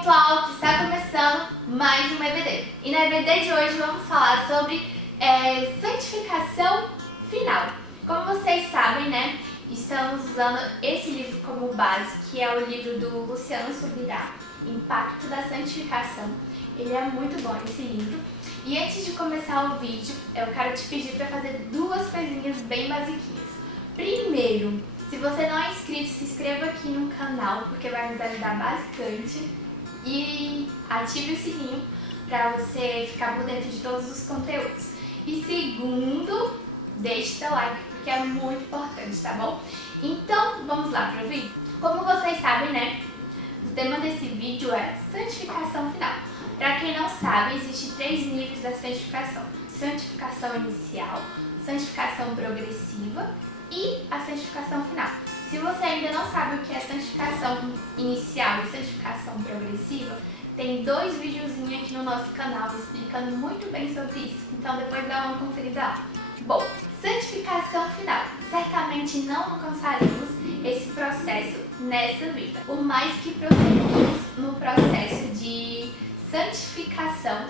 ponto alto, está começando mais um EBD. E na EBD de hoje vamos falar sobre santificação final. Como vocês sabem, né, estamos usando esse livro como base, que é o livro do Luciano Subirá, Impacto da Santificação. Ele é muito bom, esse livro. E antes de começar o vídeo, eu quero te pedir para fazer duas coisinhas bem basiquinhas. Primeiro, se você não é inscrito, se inscreva aqui no canal, porque vai nos ajudar bastante. E ative o sininho para você ficar por dentro de todos os conteúdos. E segundo, deixe seu like, porque é muito importante, tá bom? Então, vamos lá para o vídeo? Como vocês sabem, né, o tema desse vídeo é santificação final. Para quem não sabe, existem 3 níveis da santificação. Santificação inicial, santificação progressiva e a santificação final. Se você ainda não sabe o que é santificação inicial e santificação progressiva, tem 2 videozinhos aqui no nosso canal explicando muito bem sobre isso. Então depois dá uma conferida lá. Bom, santificação final. Certamente não alcançaremos esse processo nessa vida. Por mais que prosseguimos no processo de santificação,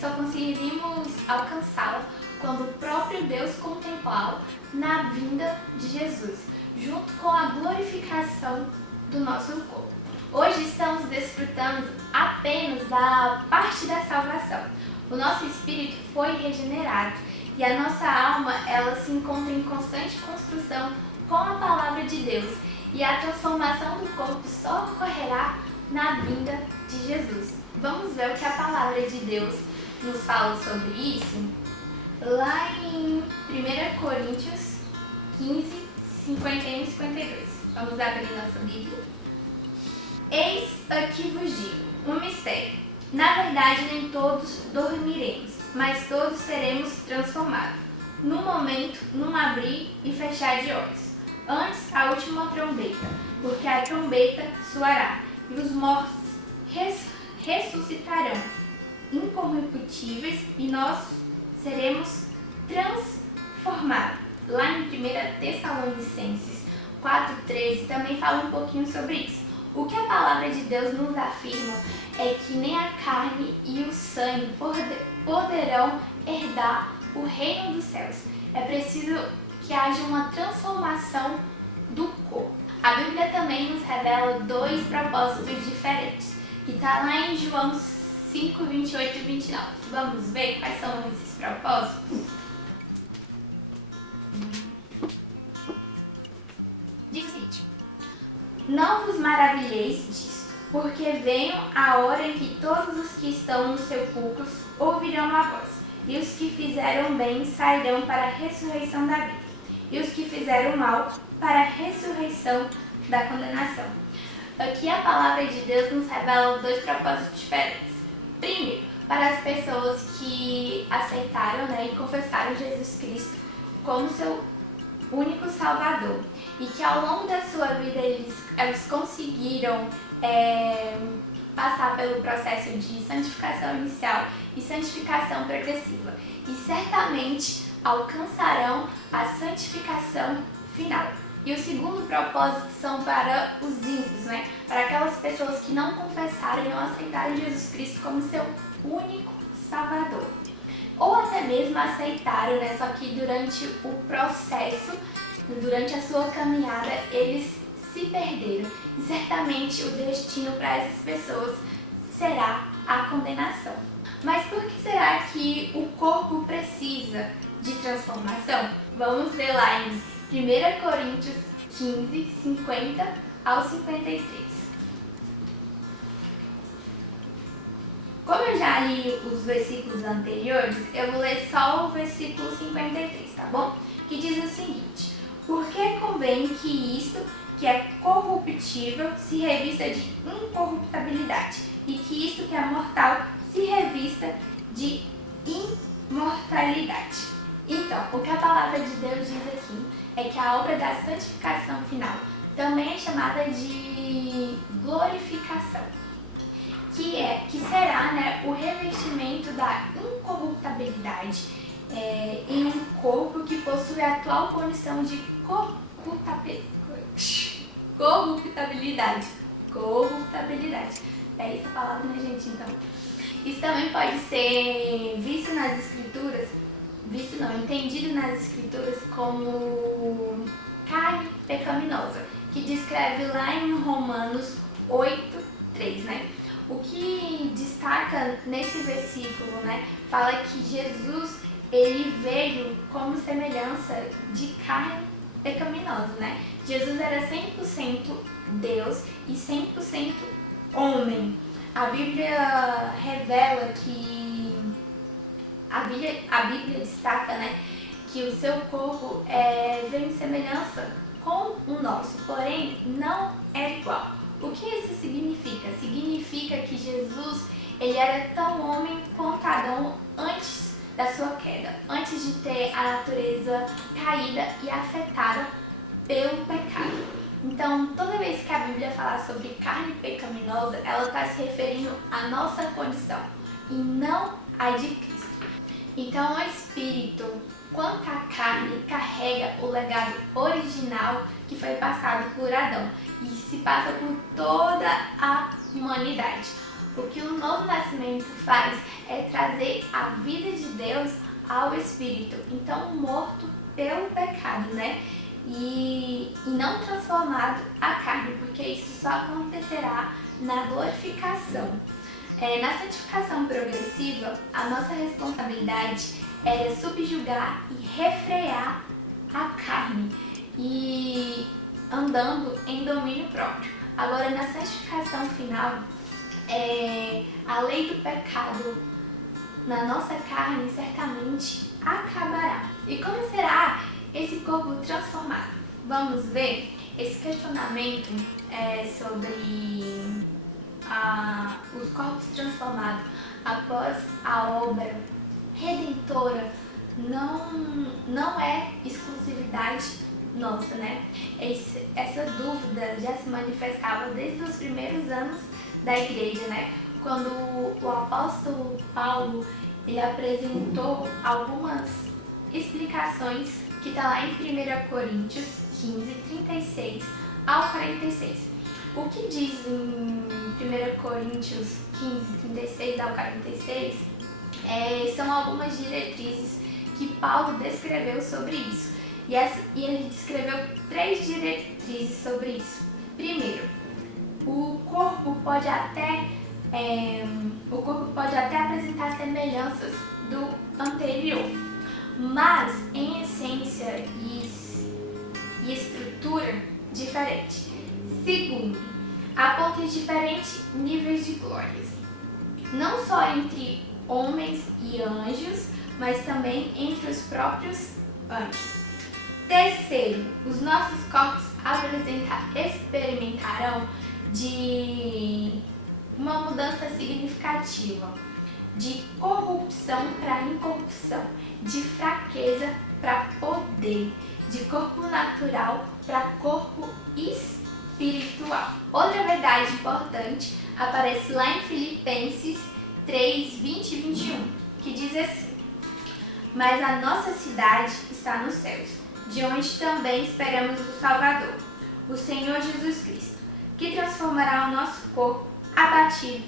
só conseguiríamos alcançá-la quando o próprio Deus contemplá-lo na vinda de Jesus, junto com a glorificação do nosso corpo. Hoje estamos desfrutando apenas da parte da salvação. O nosso espírito foi regenerado e a nossa alma ela se encontra em constante construção com a palavra de Deus, e a transformação do corpo só ocorrerá na vinda de Jesus. Vamos ver o que a palavra de Deus nos fala sobre isso? Lá em 1 Coríntios 15, 51 e 52. Vamos abrir nossa Bíblia. Eis aqui vos digo um mistério. Na verdade, nem todos dormiremos, mas todos seremos transformados. Num momento, num abrir e fechar de olhos. Antes a última trombeta, porque a trombeta soará, e os mortos ressuscitarão, incorruptíveis, e nós seremos transformados. Lá em 1 Tessalonicenses 4,13 também fala um pouquinho sobre isso. O que a palavra de Deus nos afirma é que nem a carne e o sangue poderão herdar o reino dos céus. É preciso que haja uma transformação do corpo. A Bíblia também nos revela 2 propósitos diferentes, que está lá em João 5, 28 e 29. Vamos ver quais são esses propósitos? Diz o seguinte: não vos maravilheis disso, porque venho a hora em que todos os que estão nos sepulcros ouvirão a voz, e os que fizeram bem sairão para a ressurreição da vida, e os que fizeram mal para a ressurreição da condenação. Aqui a palavra de Deus nos revela 2 propósitos diferentes. Primeiro, para as pessoas que aceitaram, né, e confessaram Jesus Cristo como seu único Salvador, e que ao longo da sua vida eles conseguiram passar pelo processo de santificação inicial e santificação progressiva, e certamente alcançarão a santificação final. E o segundo propósito são para os ímpios, né? Para aquelas pessoas que não confessaram e não aceitaram Jesus Cristo como seu único Salvador. Ou até mesmo aceitaram, né? Só que durante o processo, durante a sua caminhada, eles se perderam. E certamente o destino para essas pessoas será a condenação. Mas por que será que o corpo precisa de transformação? Vamos ver lá em 1 Coríntios 15, 50 ao 53. Como eu já li os versículos anteriores, eu vou ler só o versículo 53, tá bom? Que diz o seguinte: porque convém que isto, que é corruptível, se revista de incorruptibilidade, e que isto, que é mortal, se revista de imortalidade. Então, o que a palavra de Deus diz aqui é que a obra da santificação final também é chamada de glorificação, que será, né, o revestimento da incorruptibilidade em um corpo que possui a atual condição de corruptibilidade. É essa palavra, né, gente? Então, isso também pode ser entendido nas escrituras como carne pecaminosa, que descreve lá em Romanos 8:3, né? O que destaca nesse versículo, né, fala que Jesus, ele veio como semelhança de carne pecaminosa, né? Jesus era 100% Deus e 100% homem. A Bíblia revela que a Bíblia destaca, né, que o seu corpo vem em semelhança com o nosso, porém não é igual. O que isso significa? Significa que Jesus, ele era tão homem quanto Adão antes da sua queda, antes de ter a natureza caída e afetada pelo pecado. Então, toda vez que a Bíblia fala sobre carne pecaminosa, ela está se referindo à nossa condição e não à de Cristo. Então, o Espírito, quanto à carne, carrega o legado original que foi passado por Adão e se passa por toda a humanidade. O que o novo nascimento faz é trazer a vida de Deus ao Espírito, então morto pelo pecado, né? E não transformado a carne, porque isso só acontecerá na glorificação. Na santificação progressiva, a nossa responsabilidade era subjugar e refrear a carne e andando em domínio próprio. Agora, na santificação final, a lei do pecado na nossa carne certamente acabará. E como será esse corpo transformado? Vamos ver esse questionamento sobre os corpos transformados após a obra redentora não é exclusividade nossa, né? Essa dúvida já se manifestava desde os primeiros anos da igreja, né? Quando o apóstolo Paulo, ele apresentou algumas explicações que está lá em 1 Coríntios 15:36 ao 46. O que diz em 1 Coríntios 15:36 ao 46 são algumas diretrizes que Paulo descreveu sobre isso. E ele descreveu 3 diretrizes sobre isso. Primeiro, o corpo pode até apresentar semelhanças do anterior, mas em essência e estrutura diferente. Segundo, aponta diferentes níveis de glórias, não só entre homens e anjos, mas também entre os próprios anjos. Terceiro, os nossos corpos experimentarão de uma mudança significativa, de corrupção para incorrupção, de fraqueza para poder, de corpo natural para corpo espiritual. Outra verdade importante aparece lá em Filipenses 3:20 e 21, que diz assim: mas a nossa cidade está nos céus, de onde também esperamos o Salvador, o Senhor Jesus Cristo, que transformará o nosso corpo abatido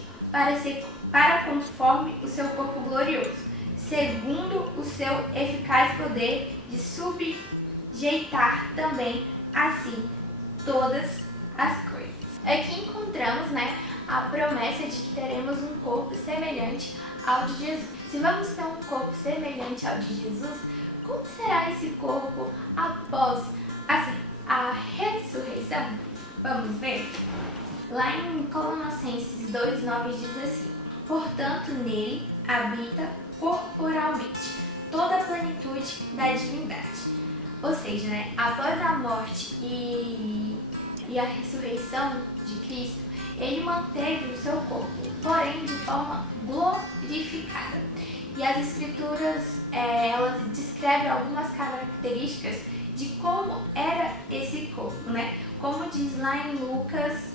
para conforme o seu corpo glorioso, segundo o seu eficaz poder de sujeitar também assim todas as coisas. Aqui encontramos, a promessa de que teremos um corpo semelhante ao de Jesus. Se vamos ter um corpo semelhante ao de Jesus, como será esse corpo após a ressurreição? Vamos ver? Lá em Colossenses 2:9 diz assim: portanto, nele habita corporalmente toda a plenitude da divindade. Ou seja, após a morte e a ressurreição de Cristo, ele manteve o seu corpo, porém de forma glorificada. E as escrituras, elas descrevem algumas características de como era esse corpo, Como diz lá em Lucas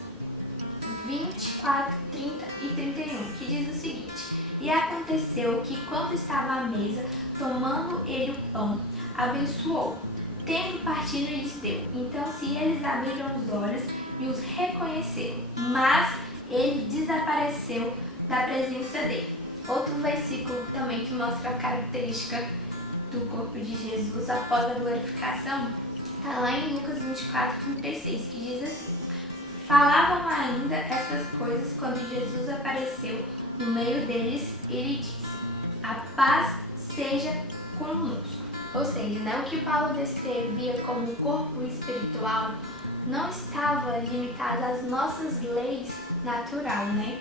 24, 30 e 31, que diz o seguinte: e aconteceu que quando estava à mesa, tomando ele o pão, abençoou, tendo partido lhes deu. Então se eles abriram os olhos e os reconheceram, mas ele desapareceu da presença dele. Outro versículo também que mostra a característica do corpo de Jesus após a glorificação está lá em Lucas 24:36, que diz assim: falavam ainda essas coisas quando Jesus apareceu no meio deles e lhe disse: a paz seja conosco. Ou seja, o que Paulo descrevia como o corpo espiritual não estava limitado às nossas leis naturais,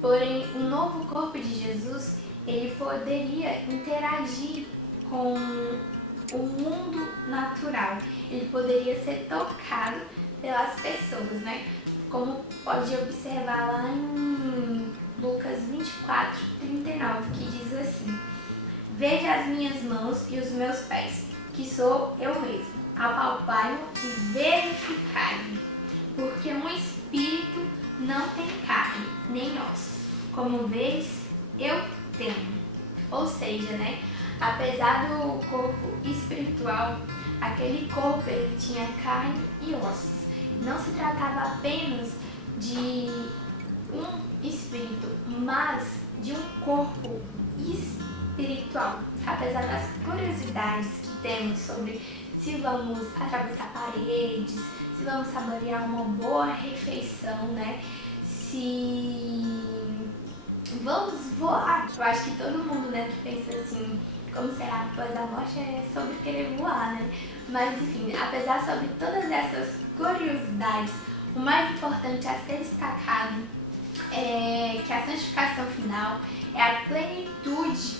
Porém, o novo corpo de Jesus, ele poderia interagir com o mundo natural. Ele poderia ser tocado pelas pessoas, Como pode observar lá em Lucas 24:39, que diz assim: veja as minhas mãos e os meus pés, que sou eu mesmo. Apalpai-o e verificai-o, porque um espírito não tem carne, nem osso, como vês, eu tenho. Ou seja, apesar do corpo espiritual, aquele corpo ele tinha carne e ossos. Não se tratava apenas de um espírito, mas de um corpo espiritual. Apesar das curiosidades que temos sobre se vamos atravessar paredes, se vamos saborear uma boa refeição, se vamos voar. Eu acho que todo mundo, que pensa assim, como será após a morte, é sobre querer voar, Mas enfim, apesar sobre todas essas curiosidades, o mais importante a ser destacado é que a santificação final é a plenitude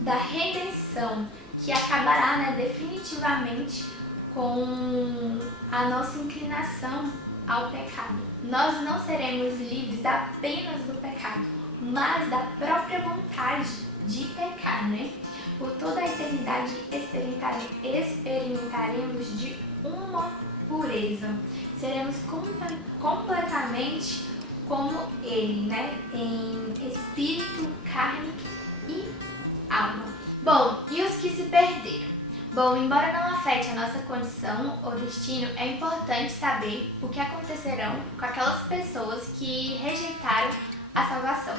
da redenção, que acabará definitivamente com a nossa inclinação ao pecado. Nós não seremos livres apenas do pecado, mas da própria vontade de pecar, Por toda a eternidade experimentaremos de uma pureza. Seremos completamente como Ele, em espírito, carne e alma. Bom, e os que se perderam? Bom, embora não afete a nossa condição ou destino, é importante saber o que acontecerão com aquelas pessoas que rejeitaram a salvação.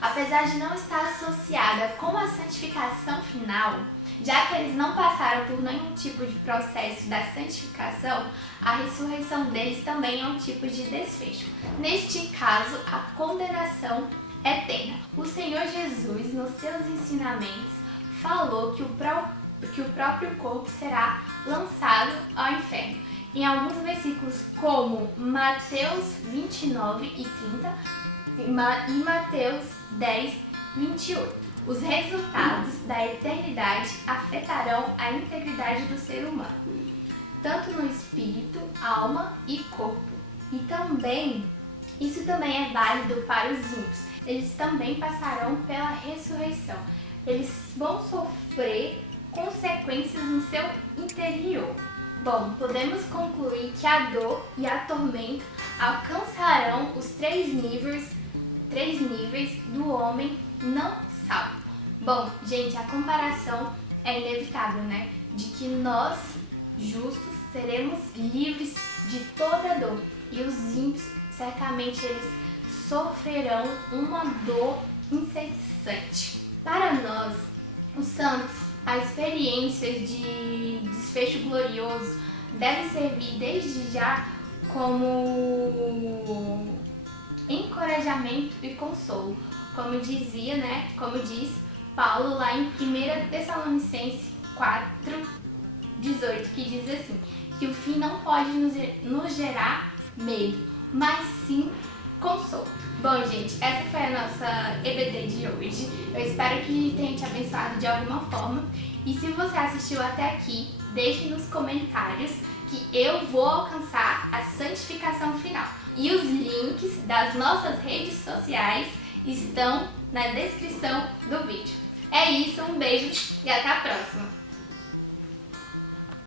Apesar de não estar associada com a santificação final, já que eles não passaram por nenhum tipo de processo da santificação, a ressurreição deles também é um tipo de desfecho. Neste caso, a condenação eterna. O Senhor Jesus, nos seus ensinamentos, falou que o próprio corpo será lançado ao inferno. Em alguns versículos, como Mateus 29:30 e Mateus 10:28. Os resultados da eternidade afetarão a integridade do ser humano, tanto no espírito, alma e corpo. E isso também é válido para os ímpios. Eles também passarão pela ressurreição. Eles vão sofrer consequências no seu interior. Bom, podemos concluir que a dor e a tormento alcançarão os três níveis do homem não salvo. Bom, gente, a comparação é inevitável, De que nós, justos, seremos livres de toda dor. E os ímpios, certamente, eles sofrerão uma dor incessante. Para nós, os santos, a experiência de desfecho glorioso deve servir desde já como encorajamento e consolo, como diz Paulo lá em 1 Tessalonicenses 4:18, que diz assim, que o fim não pode nos gerar medo, mas sim consolo. Bom, gente, essa foi a nossa EBD de hoje. Eu espero que tenha te abençoado de alguma forma. E se você assistiu até aqui, deixe nos comentários que eu vou alcançar a santificação final. E os links das nossas redes sociais estão na descrição do vídeo. É isso, um beijo e até a próxima!